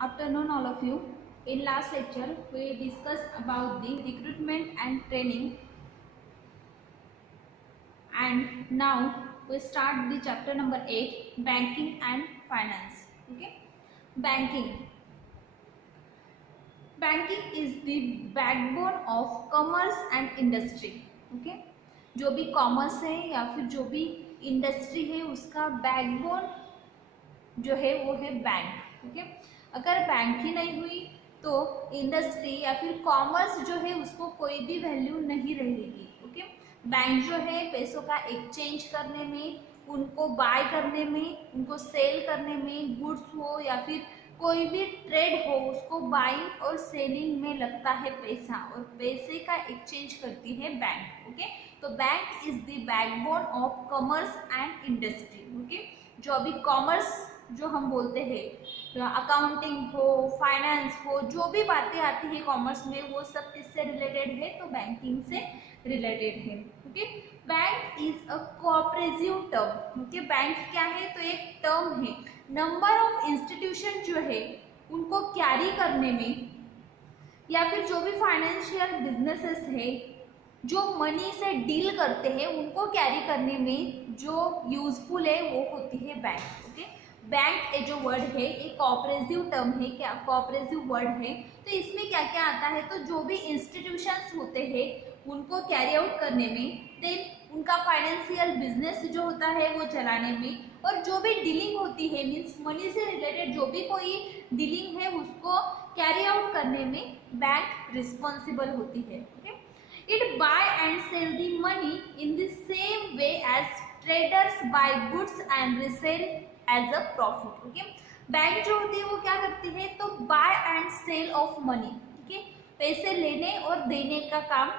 Afternoon, all of you. In last lecture, we discussed about the recruitment and training, and now we start the chapter number 8, banking and finance. Okay, banking. Banking is the backbone of commerce and industry. Okay, जो भी commerce है या फिर जो भी industry है उसका backbone जो है वो है बैंक। ओके, अगर बैंक ही नहीं हुई तो इंडस्ट्री या फिर कॉमर्स जो है उसको कोई भी वैल्यू नहीं रहेगी। ओके, बैंक जो है पैसों का एक्सचेंज करने में, उनको बाय करने में, उनको सेल करने में, गुड्स हो या फिर कोई भी ट्रेड हो उसको बाइंग और सेलिंग में लगता है पैसा, और पैसे का एक्सचेंज करती है बैंक। ओके, तो bank is the backbone of commerce and industry. Okay, जो अभी कॉमर्स जो हम बोलते हैं, अकाउंटिंग हो, फाइनेंस हो, जो भी बातें आती है कॉमर्स में वो सब किससे रिलेटेड है? तो बैंकिंग से रिलेटेड है। Okay, bank is a cooperative term. Okay, bank क्या है? तो एक टर्म है। नंबर ऑफ इंस्टीट्यूशन जो है उनको कैरी करने में, या फिर जो भी फाइनेंशियल बिजनेसेस है जो मनी से डील करते हैं उनको कैरी करने में जो यूजफुल है वो होती है बैंक। ओके, बैंक ये जो वर्ड है एक कोऑपरेटिव टर्म है, क्या कोऑपरेटिव वर्ड है। तो इसमें क्या क्या आता है? तो जो भी इंस्टीट्यूशंस होते हैं उनको कैरी आउट करने में, देन उनका फाइनेंशियल बिजनेस जो होता है वो चलाने में, और जो भी डीलिंग होती है मीन्स मनी से रिलेटेड जो भी कोई डीलिंग है उसको कैरी आउट करने में बैंक रिस्पॉन्सिबल होती है। Okay, it buy and sell the money in the same way as traders buy goods and resell as a profit। Okay, bank जो होती है वो क्या करती है? तो buy and sell of money. ठीक है, पैसे लेने और देने का काम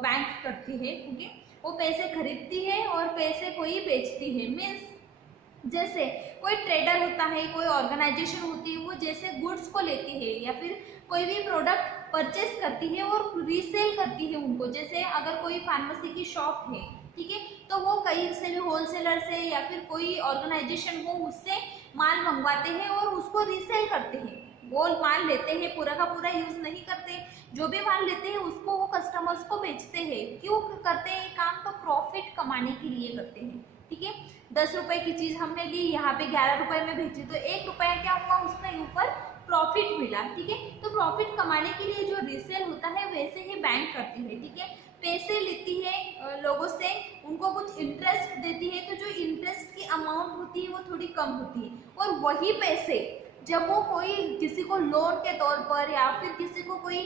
बैंक करती है। ओके, वो पैसे खरीदती है और पैसे को ही बेचती है। मीन्स जैसे कोई ट्रेडर होता है, कोई ऑर्गेनाइजेशन होती है, वो जैसे गुड्स को लेती है या फिर कोई भी प्रोडक्ट परचेस करती है और रीसेल करती है उनको। जैसे अगर कोई फार्मेसी की शॉप है, ठीक है, तो वो कहीं से भी होलसेलर से या फिर कोई ऑर्गेनाइजेशन हो उससे माल मंगवाते हैं और उसको रीसेल करते हैं। वो माल लेते हैं, पूरा का पूरा यूज नहीं करते, जो भी माल लेते हैं उसको वो कस्टमर्स को बेचते हैं। क्यों करते हैं काम? तो प्रॉफिट कमाने के लिए करते हैं। ठीक है, 10 रुपए की चीज हमने ली, यहाँ पे 11 रुपए में बेची, तो 1 रुपया क्या हुआ? उसमें ऊपर प्रॉफिट मिला। ठीक है, तो प्रॉफिट कमाने के लिए जो रीसेल होता है वैसे ही बैंक करती है। ठीक है, पैसे लेती है लोगों से, उनको कुछ इंटरेस्ट देती है, तो जो इंटरेस्ट की अमाउंट होती है वो थोड़ी कम होती है, और वही पैसे जब वो कोई किसी को लोन के तौर पर या फिर किसी को कोई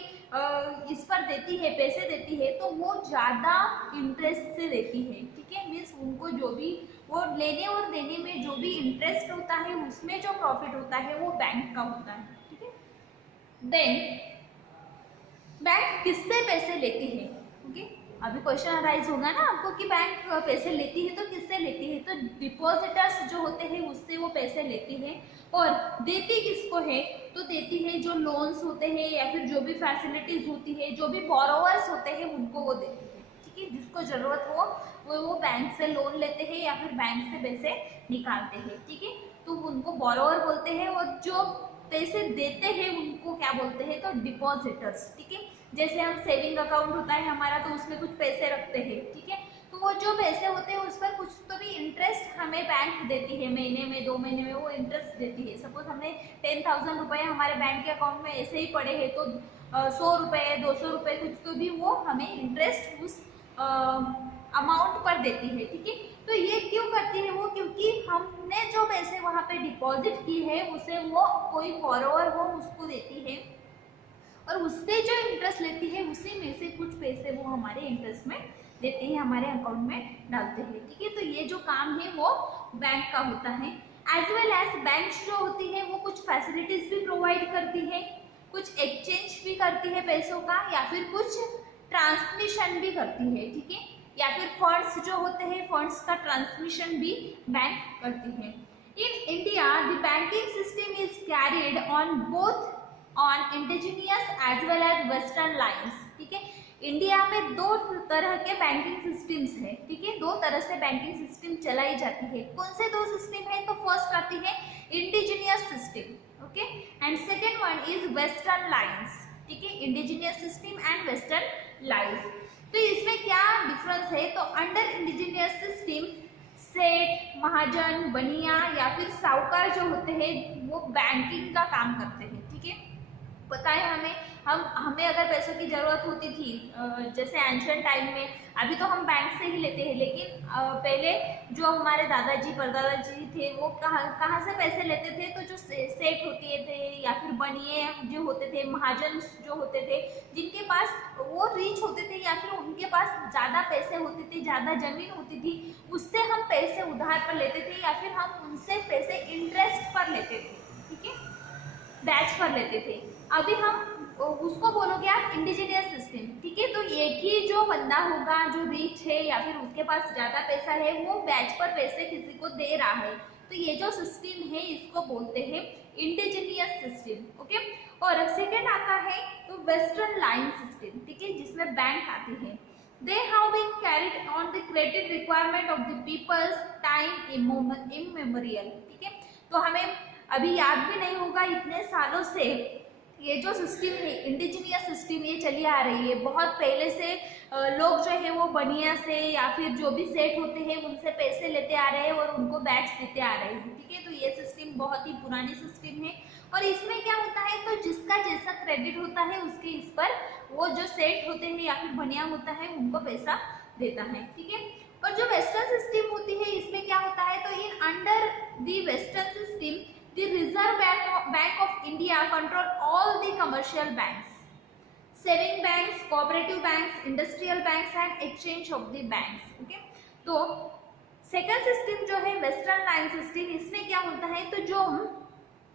इस पर देती है, पैसे देती है, तो वो ज़्यादा इंटरेस्ट से देती है। ठीक है, मीन्स उनको जो भी वो लेने और देने में जो भी इंटरेस्ट होता है उसमें जो प्रॉफिट होता है वो बैंक का होता है। ठीक है, देन बैंक किससे पैसे लेती है? ओके, अभी क्वेश्चन अराइज होगा ना आपको कि बैंक पैसे लेती है तो किससे लेती है? तो डिपॉजिटर्स जो होते हैं उससे वो पैसे लेती है। और देती किसको है? तो देती है जो लोन्स होते हैं या फिर जो भी फैसिलिटीज होती है, जो भी बोरोवर्स होते हैं उनको वो देती है। ठीक है, जिसको जरूरत हो वो बैंक से लोन लेते हैं या फिर बैंक से पैसे निकालते हैं। ठीक है, तो उनको बोरोवर बोलते हैं, और जो पैसे देते हैं उनको क्या बोलते हैं? तो डिपॉजिटर्स। ठीक है, जैसे हम सेविंग अकाउंट होता है हमारा, तो उसमें कुछ पैसे रखते हैं। ठीक है, तो वो जो पैसे होते हैं उस पर कुछ तो भी इंटरेस्ट हमें बैंक देती है, महीने में 2 महीने में वो इंटरेस्ट देती है। सपोज हमने 10,000 रुपये हमारे बैंक के अकाउंट में ऐसे ही पड़े हैं, तो 100 रुपये 200 रुपये कुछ तो भी वो हमें इंटरेस्ट उस अमाउंट पर देती है। ठीक है, तो ये क्यों करती है वो? क्योंकि हमने जो पैसे वहाँ पे डिपॉजिट की है उसे वो कोई बोरोवर हो उसको देती है, और उससे जो इंटरेस्ट लेती है उसी में से कुछ पैसे वो हमारे इंटरेस्ट में देते हैं, हमारे अकाउंट में डालते हैं। ठीक है, तो ये जो काम है वो बैंक का होता है। एज वेल एज बैंक जो होती है वो कुछ फैसिलिटीज भी प्रोवाइड करती है, कुछ एक्सचेंज भी करती है पैसों का, या फिर कुछ ट्रांसमिशन भी करती है। ठीक है, या फिर फंड्स जो होते हैं फंड्स का ट्रांसमिशन भी बैंक करती है। In India the banking system is carried on both on indigenous as well as western lines. ठीक है, इंडिया में 2 तरह के बैंकिंग सिस्टम्स है। ठीक है, 2 तरह से बैंकिंग सिस्टम चलाई जाती है। कौन से 2 सिस्टम है? तो फर्स्ट आती है indigenous system, okay, and second one is western lines, ठीक है, indigenous system and western lines. तो इसमें क्या डिफरेंस है, तो अंडर इंडिजिनियस सिस्टम सेठ, महाजन, बनिया या फिर साहूकार जो होते हैं वो बैंकिंग का काम करते हैं, ठीक है। पता है हमें अगर पैसों की जरूरत होती थी जैसे एंशियंट टाइम में, अभी तो हम बैंक से ही लेते हैं, लेकिन पहले जो हमारे दादाजी परदादाजी थे वो कहाँ से पैसे लेते थे, तो जो सेठ होते थे या फिर बनिए जो होते थे, महाजन जो होते थे, जिनके पास वो रिच होते थे या फिर उनके पास ज़्यादा पैसे होते थे, ज़्यादा जमीन होती थी, उससे हम पैसे उधार पर लेते थे या फिर हम उनसे पैसे इंटरेस्ट पर लेते थे, ठीक है, बैच पर लेते थे। अभी हम उसको बोलोगे आप इंडिजिनियस सिस्टम, ठीक है। तो एक ही जो बंदा होगा जो रिच है या फिर उसके पास ज़्यादा पैसा है, वो बैच पर पैसे किसी को दे रहा है, तो ये जो सिस्टम है इसको बोलते हैं इंडिजिनियस सिस्टम, ओके। और सेकेंड आता है तो वेस्टर्न लाइन सिस्टम, ठीक है, जिसमें बैंक आते हैं। They have been carried on the created requirement of the people's time immemorial, ठीक है। तो हमें अभी याद भी नहीं होगा, इतने सालों से ये जो सिस्टम है इंडिजिनियस सिस्टम ये चली आ रही है। बहुत पहले से लोग जो है वो बनिया से या फिर जो भी सेठ होते हैं उनसे पैसे लेते आ रहे हैं और उनको बैच देते आ रहे हैं, ठीक है। तो ये सिस्टम बहुत ही पुरानी सिस्टम है और इसमें क्या होता है, तो जिसका जैसा क्रेडिट होता है उसके इस पर वो जो सेठ होते हैं या फिर बनिया होता है उनको पैसा देता है, ठीक है। और जो वेस्टर्न सिस्टम होती है इसमें क्या होता है, तो in under the western system the Reserve Bank of India control all the commercial banks, saving banks, cooperative banks, industrial banks and exchange of the banks, okay। तो सेकंड सिस्टम जो है वेस्टर्न लाइन सिस्टम, इसमें क्या होता है, तो जो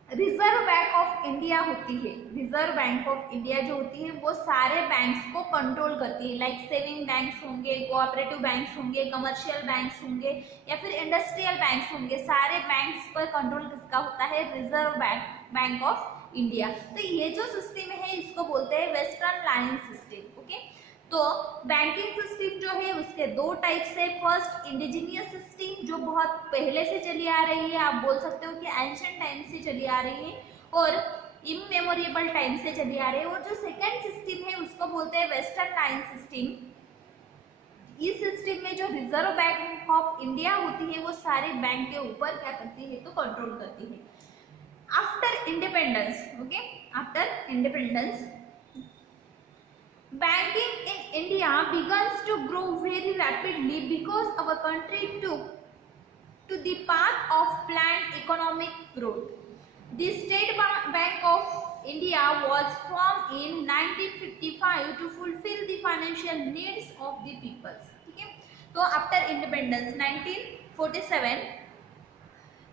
reserve bank of India होती है, रिजर्व बैंक ऑफ इंडिया जो होती है वो सारे बैंक्स को कंट्रोल करती है, लाइक सेविंग बैंक्स होंगे, कोऑपरेटिव बैंक्स होंगे, कमर्शियल बैंक्स होंगे या फिर इंडस्ट्रियल बैंक्स होंगे, सारे बैंक्स पर कंट्रोल किसका होता है, रिजर्व बैंक ऑफ इंडिया। तो ये जो सिस्टम है इसको बोलते हैं वेस्टर्न लाइन सिस्टम, ओके। तो बैंकिंग सिस्टम जो है उसके दो टाइप्स है। फर्स्ट इंडिजिनियस सिस्टम जो बहुत पहले से चली आ रही है, आप बोल सकते हो कि एंशिएंट टाइम से चली आ रही है और इममेमोरेबल टाइम से चली आ रही है। और जो सेकंड सिस्टम है उसको बोलते हैं वेस्टर्न लाइन सिस्टम। इस सिस्टम में जो रिजर्व बैंक ऑफ इंडिया होती है वो सारे बैंक के ऊपर क्या करती है, तो कंट्रोल करती है। After independence, okay, after independence banking in India begins to grow very rapidly because our country took to the path of planned economic growth. The State Bank of India was formed in 1955 to fulfill the financial needs of the people, ठीक है। तो after independence 1947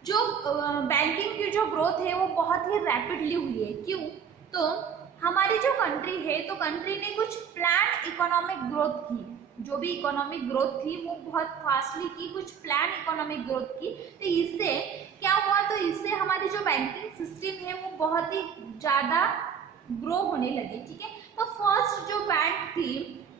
जो banking की जो growth है वो बहुत ही rapidly हुई है। क्यों, तो हमारी जो कंट्री है तो कंट्री ने कुछ प्लान इकोनॉमिक ग्रोथ की, जो भी इकोनॉमिक ग्रोथ थी वो बहुत फास्टली की, कुछ प्लान इकोनॉमिक ग्रोथ की। तो इससे क्या हुआ, तो इससे हमारी जो बैंकिंग सिस्टम है वो बहुत ही ज़्यादा ग्रो होने लगी, ठीक है। तो फर्स्ट जो बैंक थी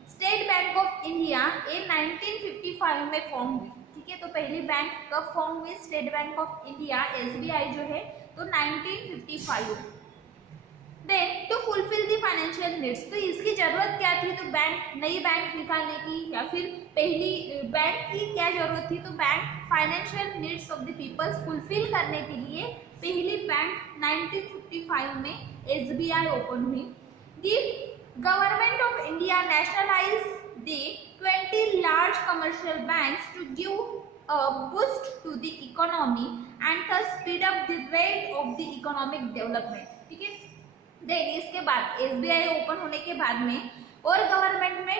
स्टेट बैंक ऑफ इंडिया ये 1955 में फॉर्म हुई, ठीक है। तो पहली बैंक कब फॉर्म हुई, State Bank of India SBI जो है, तो 1955। Then to fulfil the financial needs, तो इसकी जरूरत क्या थी, तो नई बैंक निकालने की या फिर पहली बैंक की क्या जरूरत थी, तो bank financial needs of the peoples fulfil करने के लिए पहली बैंक 1955 में SBI ओपन हुई। The government of India nationalise the 20 large commercial banks to give a boost to the economy and thus speed up the rate of the economic development, ठीक है। Then इसके बाद SBI ओपन होने के बाद में और गवर्नमेंट ने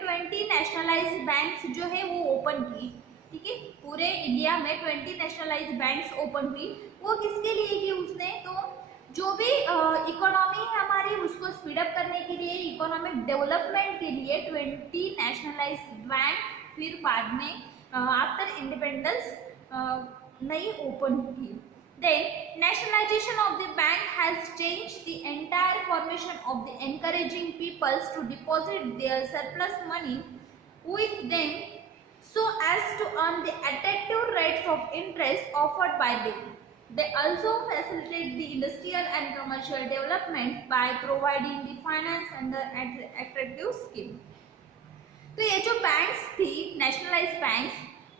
20 नेशनलाइज्ड बैंक्स जो है वो ओपन की, ठीक है। पूरे इंडिया में 20 नेशनलाइज्ड बैंक्स ओपन हुई। वो किसके लिए की उसने, तो जो भी इकोनॉमी है हमारी उसको स्पीड अप करने के लिए, इकोनॉमिक डेवलपमेंट के लिए 20 नेशनलाइज्ड बैंक फिर बाद में आफ्टर इंडिपेंडेंस नई ओपन की। Then nationalization of the bank has changed the entire formation of the encouraging peoples to deposit their surplus money with them so as to earn the attractive rates of interest offered by them. They also facilitate the industrial and commercial development by providing the finance and the attractive scheme. तो ये जो banks थी, nationalised banks,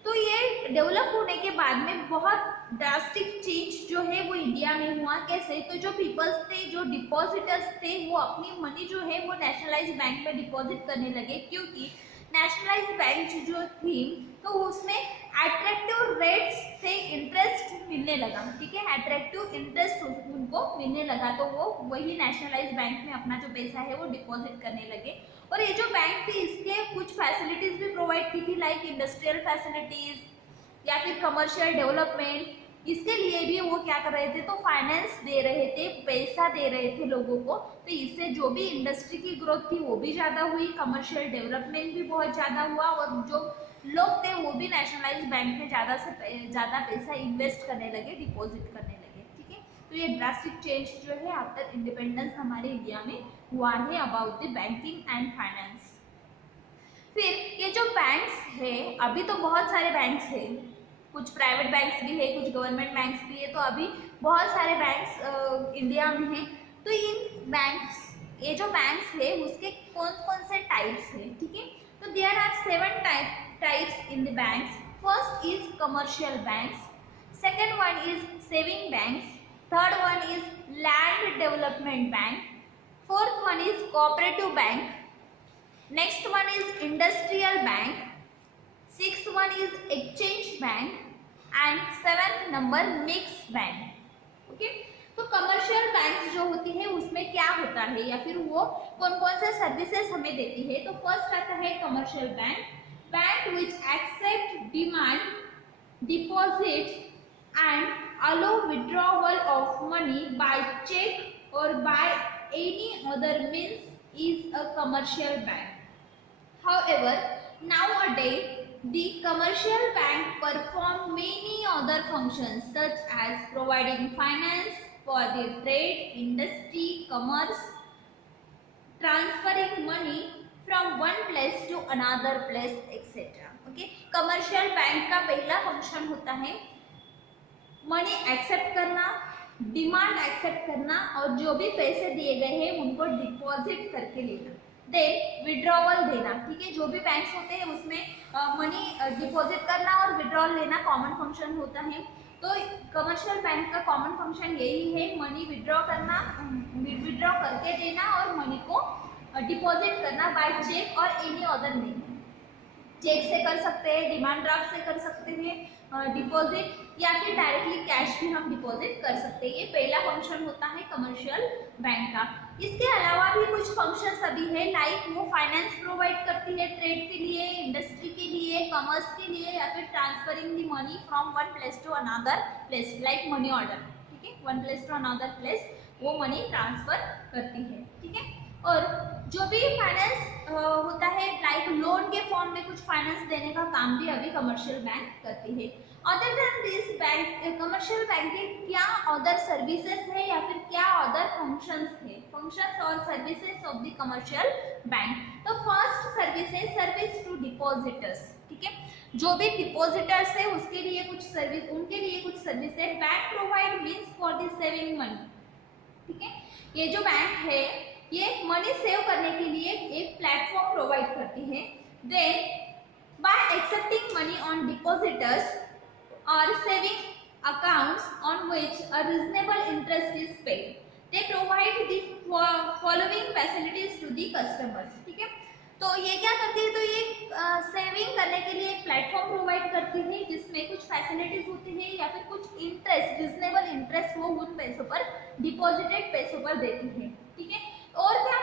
तो ये develop होने के बाद में बहुत ड्रास्टिक चेंज जो है वो इंडिया में हुआ. कैसे? तो जो पीपल्स थे, जो डिपॉजिटर्स थे, वो अपनी मनी जो है वो नेशनलाइज्ड बैंक में डिपॉजिट करने लगे, क्योंकि नेशनलाइज्ड बैंक जो थी तो उसमें अट्रैक्टिव रेट्स थे, इंटरेस्ट मिलने लगा. ठीक है, अट्रैक्टिव इंटरेस्ट उनको मिलने लगा, तो वो वही नेशनलाइज्ड बैंक में अपना जो पैसा है वो डिपॉजिट करने लगे. और ये जो बैंक थी इसके कुछ फैसिलिटीज भी प्रोवाइड की थी, लाइक इंडस्ट्रियल फैसिलिटीज या फिर कमर्शियल डेवलपमेंट. इसके लिए भी वो क्या कर रहे थे, तो फाइनेंस दे रहे थे, पैसा दे रहे थे लोगों को. तो इससे जो भी इंडस्ट्री की ग्रोथ थी वो भी ज़्यादा हुई, कमर्शियल डेवलपमेंट भी बहुत ज़्यादा हुआ, और जो लोग थे वो भी नेशनलाइज्ड बैंक में ज़्यादा से ज़्यादा पैसा इन्वेस्ट करने लगे, डिपॉजिट करने लगे. ठीक है, तो ये ड्रास्टिक चेंज जो है आफ्टर इंडिपेंडेंस हमारे इंडिया में हुआ है about the banking and finance. फिर ये जो बैंक्स है, अभी तो बहुत सारे बैंक्स है, कुछ प्राइवेट बैंक्स भी है, कुछ गवर्नमेंट बैंक्स भी है, तो अभी बहुत सारे बैंक्स इंडिया में हैं. तो इन बैंक्स, ये जो बैंक्स है उसके कौन कौन से टाइप्स है. ठीक है, तो there are 7 types in the banks. First is commercial banks, second one is saving banks, third one is land development bank, fourth one is cooperative bank, next one is industrial bank, sixth one is exchange bank and seventh number mix bank. Okay, तो commercial bank जो होती है उसमें क्या होता है या फिर वो कौन कौन से सर्विसेज हमें देती है. तो फर्स्ट आता है commercial bank, bank which accept demand deposit and allow withdrawal of money by cheque और by any other means is a commercial bank. However, nowadays the commercial bank perform many other functions such as providing finance for the trade, industry, commerce, transferring money from one place to another place, etc. Okay, commercial bank का पहला function होता है money accept करना, demand accept करना, और जो भी पैसे दिए गए हैं उनको डिपॉजिट करके लेना, देन विड्रॉवल देना. ठीक है, जो भी बैंक्स होते हैं उसमें मनी डिपॉजिट करना और विड्रॉल लेना कॉमन फंक्शन होता है. तो कमर्शियल बैंक का कॉमन फंक्शन यही है, मनी विड्रॉ करना, विड्रॉ करके देना और मनी को डिपॉजिट करना बाय चेक और एनी अदर मीन. चेक से कर सकते हैं, डिमांड ड्राफ्ट से कर सकते हैं डिपॉजिट, या फिर डायरेक्टली कैश भी हम डिपॉजिट कर सकते हैं. ये पहला फंक्शन होता है कमर्शियल बैंक का. इसके अलावा भी कुछ फंक्शंस अभी है, लाइक वो फाइनेंस प्रोवाइड करती है ट्रेड के लिए, इंडस्ट्री के लिए, कॉमर्स के लिए, या फिर transferring the money from one place to another place, like money order. ठीक है, one place to another place वो मनी ट्रांसफर करती है. ठीक है, और जो भी फाइनेंस होता है, लाइक लोन के फॉर्म में कुछ फाइनेंस देने का काम भी अभी कमर्शियल बैंक करती है. Other than this bank, commercial bank के क्या अदर सर्विसेज है या फिर क्या अदर फंक्शंस है, फंक्शंस और services of the commercial bank. तो फर्स्ट सर्विस है सर्विस टू डिपॉजिटर्स. ठीक है, जो भी डिपॉजिटर्स है उसके लिए कुछ सर्विस, उनके लिए कुछ सर्विस है. Bank provide means for the saving money. ठीक है, ये जो बैंक है ये मनी सेव करने के लिए एक प्लेटफॉर्म प्रोवाइड करती है. Then by accepting money on depositors or saving accounts on which a reasonable interest is paid, they provide the following facilities to the customers. ठीक है, तो ये क्या करती है, तो ये सेविंग करने के लिए एक प्लेटफॉर्म प्रोवाइड करती है जिसमें कुछ फैसिलिटीज होती है या फिर कुछ इंटरेस्ट, रिजनेबल इंटरेस्ट वो उन पैसों पर, डिपॉजिटेड पैसों पर देती है. ठीक है, और क्या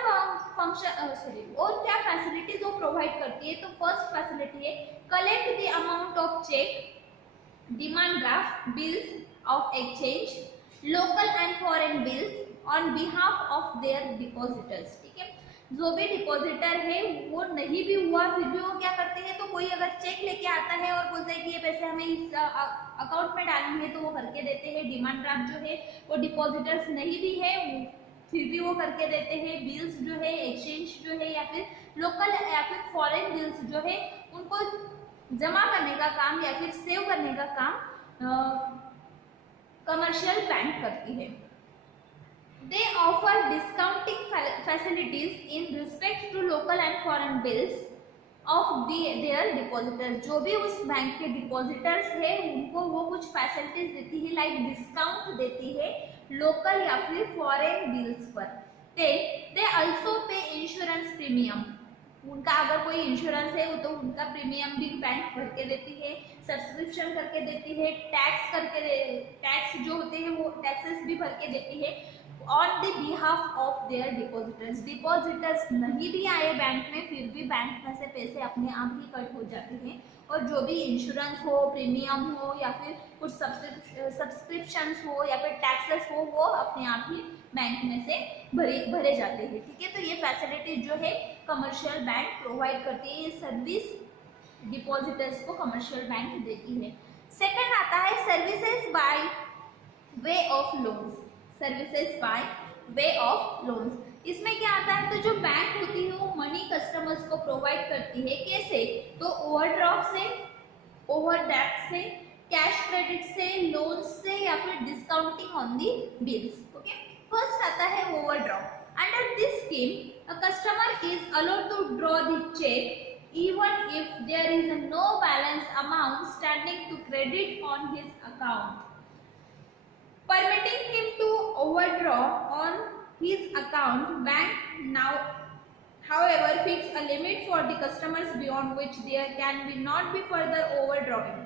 फंक्शन और क्या फैसिलिटीज वो प्रोवाइड करती है. तो फर्स्ट फैसिलिटी है collect the amount of cheque, demand draft, bills of exchange, local and foreign bills on behalf of their depositors. ठीक है, जो भी डिपॉजिटर है वो नहीं भी हुआ फिर भी वो क्या करते हैं, तो कोई अगर चेक लेके आता है और बोलता है कि ये पैसे हमें इस अकाउंट में डालने हैं तो वो करके देते हैं. डिमांड ड्राफ्ट जो है वो डिपॉजिटर्स नहीं भी है फिर भी वो करके देते हैं. बिल्स जो है, एक्सचेंज जो है, या फिर लोकल या फिर फॉरेन बिल्स जो है उनको जमा करने का काम या फिर सेव करने का काम कमर्शियल बैंक करती है। They offer discounting facilities in respect to local and foreign bills of their depositor. जो भी उस बैंक के डिपॉजिटर्स है उनको वो कुछ फैसिलिटीज देती है, लाइक डिस्काउंट देती है लोकल या फिर फॉरेन बिल्स पर। दे आल्सो पे इंश्योरेंस प्रीमियम। उनका अगर कोई इंश्योरेंस है तो उनका प्रीमियम भी बैंक भर के देती है, सब्सक्रिप्शन करके देती है, टैक्स जो होते हैं वो टैक्सेस भी भर के देती है on the behalf of their depositors. Depositors नहीं भी आए बैंक में फिर भी बैंक में से पैसे अपने आप ही कट हो जाते हैं, और जो भी इंश्योरेंस हो, प्रीमियम हो या फिर कुछ सब्सक्रिप्शंस हो या फिर टैक्सेस हो वो अपने आप ही बैंक में से भरे जाते हैं। ठीक है, तो ये फैसिलिटी जो है कमर्शियल बैंक प्रोवाइड करती है, ये सर्विस डिपॉजिटर्स को कमर्शियल बैंक देती है। सेकंड आता है services by way of loans. Services by way of loans, इसमें क्या आता है, तो जो बैंक होती है वो मनी कस्टमर्स को प्रोवाइड करती है। कैसे, तो ओवरड्राफ्ट से, ओवरड्राफ्ट से, कैश क्रेडिट से, लोन से या फिर discounting on the bills. Okay, first आता है overdraft. Under this scheme a customer is allowed to draw the cheque even if there is no balance amount standing to credit on his account, permitting him to overdraw on his account. Bank now however fix a limit for the customers beyond which there can be not be further overdrawing.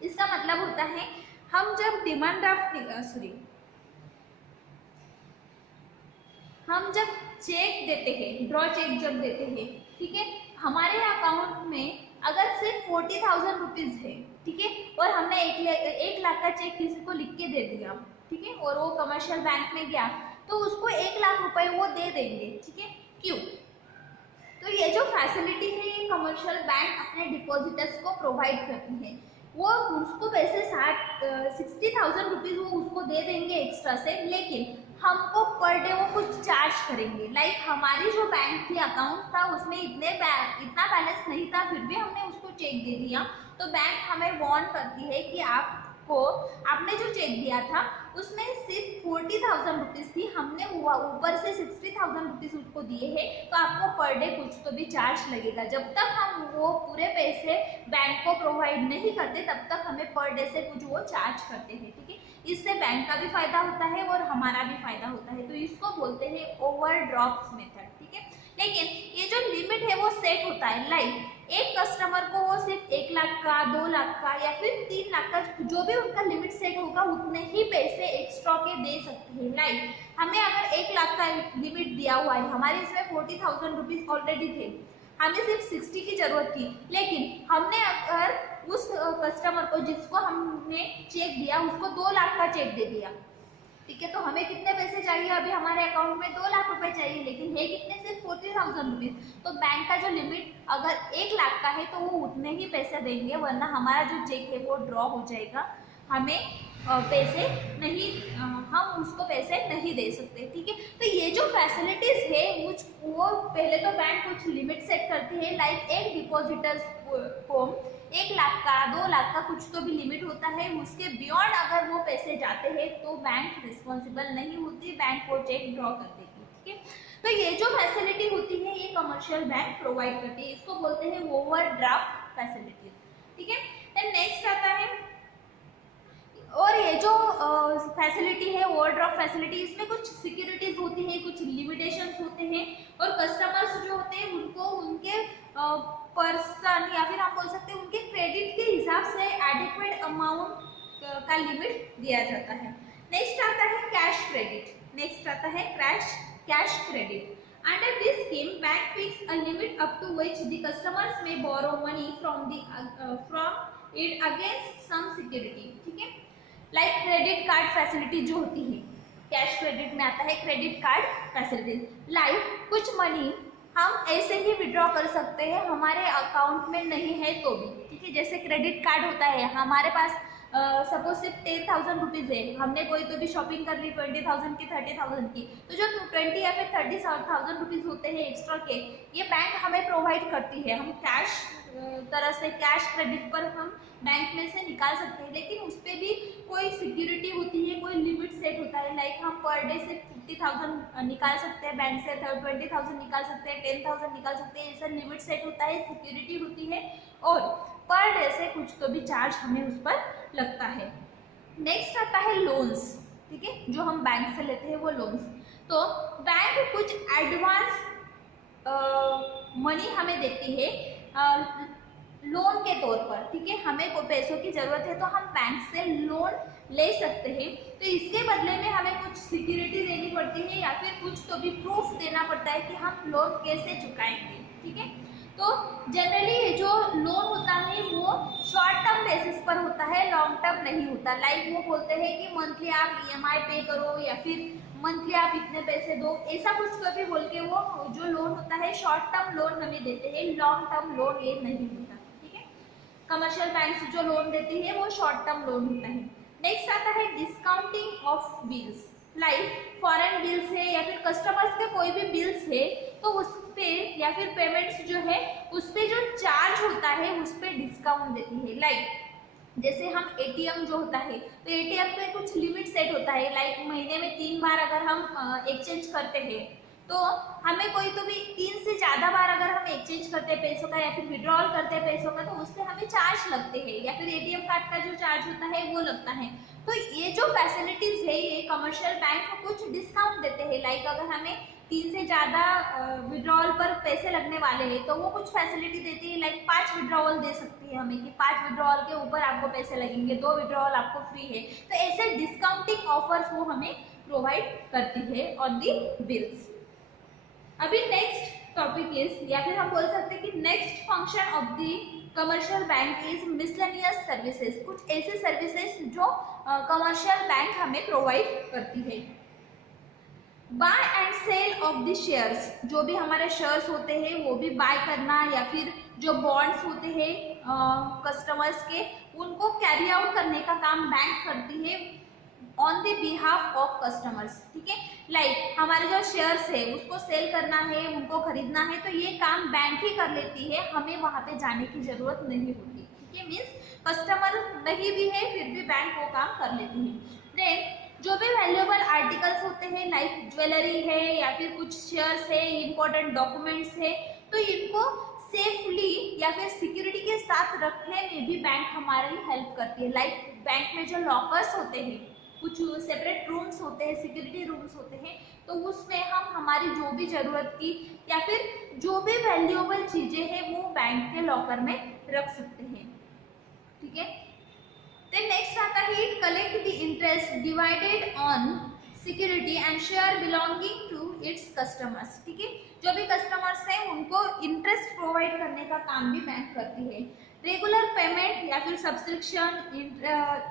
इसका मतलब होता है हम जब demand draft हम जब check देते हैं, ड्रॉ चेक जब देते हैं, ठीक है, हमारे अकाउंट में अगर सिर्फ 40,000 रुपीज है, ठीक है, और हमने 1 लाख का चेक किसी को लिख के दे दिया, ठीक है, और वो कमर्शियल बैंक में गया तो उसको 1 लाख रुपए वो दे देंगे। ठीक है, क्यों, तो ये जो फैसिलिटी है ये कमर्शियल बैंक अपने डिपॉजिटर्स को प्रोवाइड करती है। वो उसको पैसे 60,000 रुपीज वो उसको दे देंगे एक्स्ट्रा से, लेकिन हमको पर डे वो कुछ चार्ज करेंगे। लाइक हमारी जो बैंक की अकाउंट था उसमें इतना बैलेंस नहीं था, फिर भी हमने उसको चेक दे दिया, तो बैंक हमें वार्न करती है कि आपने जो चेक दिया था उसमें सिर्फ 40,000 रुपीज़ थी, हमने ऊपर से 60,000 रुपीज़ उसको दिए हैं, तो आपको पर डे कुछ तो भी चार्ज लगेगा। जब तक हम वो पूरे पैसे बैंक को प्रोवाइड नहीं करते तब तक हमें पर डे से कुछ वो चार्ज करते हैं। ठीक है, इससे बैंक का भी फायदा होता है और हमारा भी फायदा होता है, तो इसको बोलते हैं ओवरड्राफ्ट मेथड। ठीक है, लेकिन ये जो लिमिट है वो सेट होता है, लाइक एक कस्टमर को वो सिर्फ 1 लाख का, 2 लाख का या फिर 3 लाख का जो भी उनका लिमिट सेट होगा उतने ही पैसे एक्स्ट्रा के दे सकते हैं। लाइक हमें अगर 1 लाख का लिमिट दिया हुआ है, हमारे इसमें 40,000 रुपीज ऑलरेडी थे, हमें सिर्फ 60 की जरूरत थी, लेकिन हमने अगर उस कस्टमर को जिसको हमने चेक दिया उसको 2 लाख का चेक दे दिया, ठीक है, तो हमें कितने पैसे चाहिए, अभी हमारे अकाउंट में 2 लाख रुपए चाहिए, लेकिन है कितने, सिर्फ 40,000 रुपीज। तो बैंक का जो लिमिट अगर 1 लाख का है तो वो उतने ही पैसे देंगे, वरना हमारा जो चेक है वो ड्रॉ हो जाएगा, हमें पैसे नहीं, हम उसको पैसे नहीं दे सकते। ठीक है, तो ये जो फैसिलिटीज है वो पहले तो बैंक कुछ लिमिट सेट करती है, लाइक एक डिपॉजिटर्स को 1 लाख का, 2 लाख का कुछ तो भी लिमिट होता है, उसके बियॉन्ड अगर वो पैसे जाते हैं तो बैंक रिस्पॉन्सिबल नहीं होती, बैंक वो चेक ड्रॉ कर देगी। ठीक है, तो ये जो फैसिलिटी होती है ये कमर्शियल बैंक प्रोवाइड करती है, इसको बोलते हैं ओवरड्राफ्ट फैसिलिटी। ठीक है, देन नेक्स्ट आता है, और ये जो फैसिलिटी है ओवरड्राफ्ट फैसिलिटी, इसमें कुछ सिक्योरिटीज होती है, कुछ लिमिटेशंस होते हैं, और कस्टमर्स जो होते हैं उनको उनके पर्सन या फिर आप बोल सकते हैं उनके क्रेडिट के हिसाब से एडिक्वेट अमाउंट का लिमिट दिया जाता है। नेक्स्ट आता है कैश क्रेडिट, नेक्स्ट आता है cash credit. Under this scheme bank fix a limit up to which the customers may borrow money from it against some security. ठीक है, लाइक क्रेडिट कार्ड फैसिलिटी जो होती है, कैश क्रेडिट में आता है क्रेडिट कार्ड फैसिलिटीज, लाइक कुछ money हम ऐसे ही विड्रॉ कर सकते हैं, हमारे अकाउंट में नहीं है तो भी। ठीक है, जैसे क्रेडिट कार्ड होता है, हमारे पास सपोज सिर्फ 10,000 रुपीज है, हमने कोई तो भी शॉपिंग कर ली 20,000 की 30,000 की, तो जो 20 या फिर 30,000 रुपीज होते हैं एक्स्ट्रा के, ये बैंक हमें प्रोवाइड करती है। हम कैश तरह से कैश क्रेडिट पर हम बैंक में से निकाल सकते हैं, लेकिन उस पर भी कोई सिक्योरिटी होती है, कोई लिमिट सेट होता है। लाइक हम पर डे से 50,000 निकाल सकते हैं बैंक से, 20,000 निकाल सकते हैं, 10,000 निकाल सकते हैं, ऐसा लिमिट सेट होता है, सिक्योरिटी होती है, और पर डे से कुछ तो भी चार्ज हमें उस पर लगता है। नेक्स्ट आता है लोन्स, ठीक है, जो हम बैंक से लेते हैं वो लोन्स। तो बैंक कुछ एडवांस मनी हमें देती है लोन के तौर पर, ठीक है। हमें कोई पैसों की जरूरत है तो हम बैंक से लोन ले सकते हैं, तो इसके बदले में हमें कुछ सिक्योरिटी देनी पड़ती है या फिर कुछ तो भी प्रूफ देना पड़ता है कि हम लोन कैसे चुकाएंगे, ठीक है। तो जनरली जो लोन होता है वो शॉर्ट टर्म बेसिस पर होता है, लॉन्ग टर्म नहीं होता। लाइक वो बोलते हैं कि मंथली आप EMI पे करो या फिर मंथली आप इतने पैसे दो, ऐसा कुछ तो भी बोल के वो जो लोन होता है शॉर्ट टर्म लोन हमें देते हैं, लॉन्ग टर्म लोन ये नहीं होता, ठीक है। कमर्शियल बैंक जो लोन देती है वो शॉर्ट टर्म लोन होता है। नेक्स्ट आता है discounting of bills, like foreign bills है या फिर कस्टमर्स के कोई भी बिल्स है तो उस पे या फिर पेमेंट्स जो है उस पे जो चार्ज होता है उस पे डिस्काउंट देती है। लाइक जैसे हम ATM जो होता है तो ATM पे कुछ लिमिट सेट होता है, लाइक महीने में 3 बार अगर हम एक्सचेंज करते हैं तो हमें कोई तो भी 3 से ज़्यादा बार अगर हम एक्सचेंज करते हैं पैसों का या फिर विड्रॉल करते हैं पैसों का तो उस पर हमें चार्ज लगते हैं, या फिर ATM कार्ड का जो चार्ज होता है वो लगता है। तो ये जो फैसिलिटीज़ है ये कमर्शियल बैंक कुछ डिस्काउंट देते हैं। लाइक अगर हमें 3 से ज़्यादा विड्रॉल पर पैसे लगने वाले हैं तो वो कुछ फैसिलिटी देती है, लाइक 5 विड्रॉल दे सकती है हमें कि 5 विड्रॉल के ऊपर आपको पैसे लगेंगे, 2 विड्रॉल आपको फ्री है। तो ऐसे डिस्काउंटिंग ऑफर्स वो हमें प्रोवाइड करती है ऑन दी बिल्स। अभी नेक्स्ट टॉपिक इज, या फिर हम बोल सकते हैं कि next function of the commercial bank is miscellaneous services. कुछ ऐसे सर्विसेज जो कमर्शियल बैंक हमें प्रोवाइड करती है। Buy and sell of the shares, जो भी हमारे शेयर्स होते हैं वो भी बाय करना, या फिर जो बॉन्ड्स होते हैं कस्टमर्स के उनको कैरी आउट करने का काम बैंक करती है on the behalf of customers, ठीक है। लाइक हमारे जो शेयर्स है उसको सेल करना है, उनको खरीदना है, तो ये काम बैंक ही कर लेती है, हमें वहाँ पे जाने की जरूरत नहीं होती, ठीक है। मीन्स कस्टमर नहीं भी है फिर भी बैंक वो काम कर लेती है। देन जो भी वैल्यूएबल आर्टिकल्स होते हैं लाइक ज्वेलरी है या फिर कुछ शेयर्स है, इंपॉर्टेंट डॉक्यूमेंट्स है, तो इनको सेफली या फिर सिक्योरिटी के साथ रखने में भी बैंक हमारी हेल्प करती है। लाइक बैंक में जो लॉकर्स होते हैं, कुछ सेपरेट रूम्स होते हैं, सिक्योरिटी रूम्स होते हैं, तो उसमें हम हमारी जो भी ज़रूरत की या फिर जो भी वैल्यूएबल चीज़ें हैं वो बैंक के लॉकर में रख सकते हैं, ठीक है। देन नेक्स्ट आता है it collect the interest divided on security and share belonging to its customers, ठीक है। जो भी कस्टमर्स हैं उनको इंटरेस्ट प्रोवाइड करने का काम भी बैंक करती है। रेगुलर पेमेंट या फिर सब्सक्रिप्शन,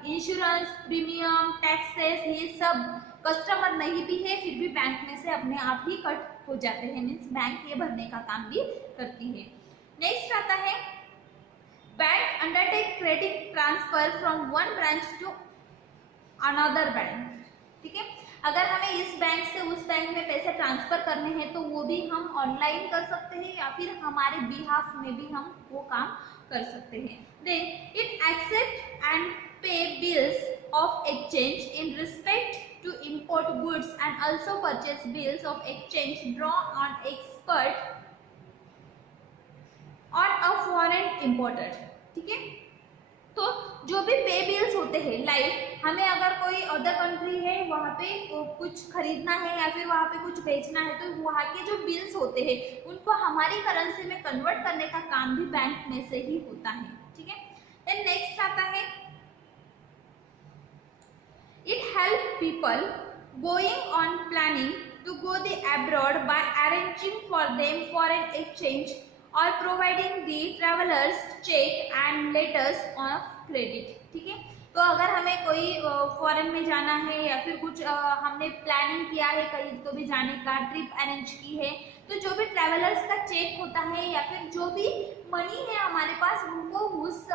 इंश्योरेंस, प्रीमियम, टैक्सेस, ये सब कस्टमर नहीं भी है फिर भी बैंक में से अपने आप ही कट हो जाते हैं, मीन्स बैंक ये भरने का काम भी करती है। नेक्स्ट आता है bank undertake credit transfer from one branch to another bank, ठीक है। अगर हमें इस बैंक से उस बैंक में पैसे ट्रांसफर करने हैं तो वो भी हम ऑनलाइन कर सकते हैं या फिर हमारे बिहाफ में भी हम वो काम कर सकते हैं। Then it accept and pay bills of exchange in respect to import goods and also purchase bills of exchange draw on expert on a foreign imported, ठीक है। तो जो भी पे बिल्स होते हैं, लाइक हमें अगर कोई अदर कंट्री है वहाँ पे कुछ खरीदना है या फिर वहाँ पे कुछ बेचना है तो वहाँ के जो बिल्स होते हैं उनको हमारी करेंसी में कन्वर्ट करने का काम भी बैंक में से ही होता है, ठीक है। देन नेक्स्ट आता है it help people going on planning to go the abroad by arranging for them foreign exchange और providing the travellers cheque and letters of credit, ठीक है। तो अगर हमें कोई फॉरेन में जाना है या फिर कुछ हमने प्लानिंग किया है कहीं तो भी जाने का, ट्रिप अरेंज की है, तो जो भी ट्रैवलर्स का चेक होता है या फिर जो भी मनी है हमारे पास उनको उस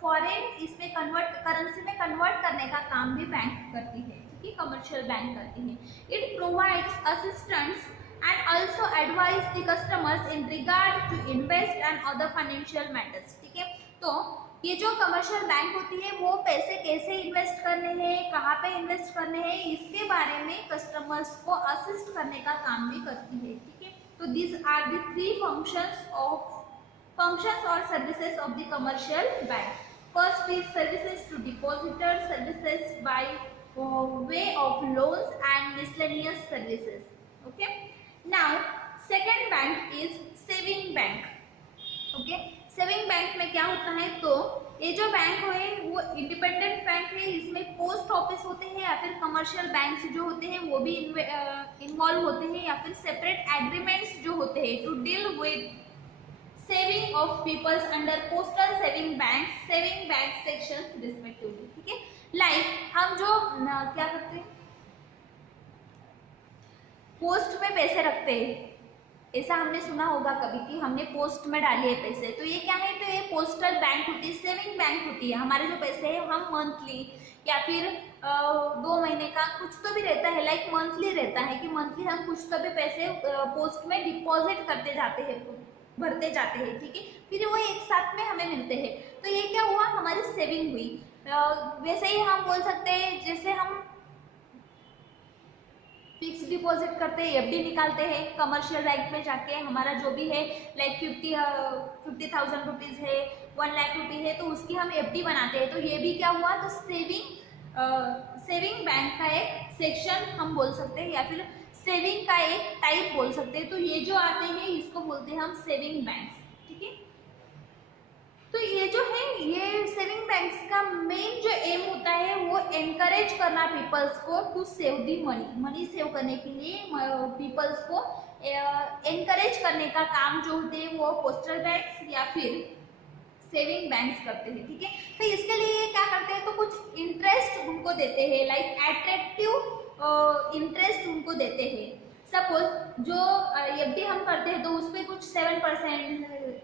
फॉरेन इसमें करेंसी में कन्वर्ट करने का काम भी बैंक करती है, ठीक है, कमर्शियल बैंक करती है। It provides assistance and also advise the customers in regard to invest and other financial matters, ठीक है। तो ये जो कमर्शियल बैंक होती है वो पैसे कैसे इन्वेस्ट करने हैं, कहाँ पे इन्वेस्ट करने हैं, इसके बारे में कस्टमर्स को असिस्ट करने का काम भी करती है, ठीक है। तो this are the three functions और services of the commercial bank. First is services to depositor, services by way of loans and miscellaneous services, okay. Now second bank is saving bank, okay. Saving bank में क्या होता है, तो ये जो bank है वो इंडिपेंडेंट बैंक है, इसमें पोस्ट ऑफिस होते हैं या फिर कमर्शियल बैंक्स जो होते हैं वो भी इन्वॉल्व होते हैं, या फिर सेपरेट एग्रीमेंट्स जो होते हैं to deal with saving of peoples under postal saving bank section respectively, ठीक है। लाइक हम जो क्या करते हैं, पोस्ट में पैसे रखते हैं, ऐसा हमने सुना होगा कभी कि हमने पोस्ट में डाले हैं पैसे, तो ये क्या है, तो ये पोस्टल बैंक होती है, सेविंग बैंक होती है। हमारे जो पैसे हैं हम मंथली या फिर 2 महीने का कुछ तो भी रहता है, लाइक मंथली रहता है कि मंथली हम कुछ तो भी पैसे पोस्ट में डिपॉजिट करते जाते हैं, भरते जाते हैं, ठीक है, फिर वो एक साथ में हमें मिलते हैं। तो ये क्या हुआ, हमारी सेविंग हुई। वैसे ही हम बोल सकते हैं जैसे हम फिक्स डिपॉजिट करते हैं, एफडी निकालते हैं कमर्शियल बैंक में जाके, हमारा जो भी है लाइक 50,000 रुपीज़ है, 1 लाख रुपये है, तो उसकी हम एफडी बनाते हैं। तो ये भी क्या हुआ, तो सेविंग बैंक का एक सेक्शन हम बोल सकते हैं या फिर सेविंग का एक टाइप बोल सकते हैं। तो ये जो आते हैं इसको बोलते हैं हम सेविंग बैंक्स, ठीक है। तो ये जो है ये सेविंग बैंक्स का मेन जो एम होता है वो एनकरेज करना पीपल्स को to save the money save करने के लिए पीपल्स को एनकरेज करने का काम जो होते हैं वो पोस्टल बैंक्स या फिर सेविंग बैंक्स करते हैं, ठीक है। तो इसके लिए क्या करते हैं, तो कुछ इंटरेस्ट उनको देते हैं, लाइक एट्रैक्टिव इंटरेस्ट उनको देते हैं। सपोज जो एफडी हम करते हैं तो उस पर कुछ 7%,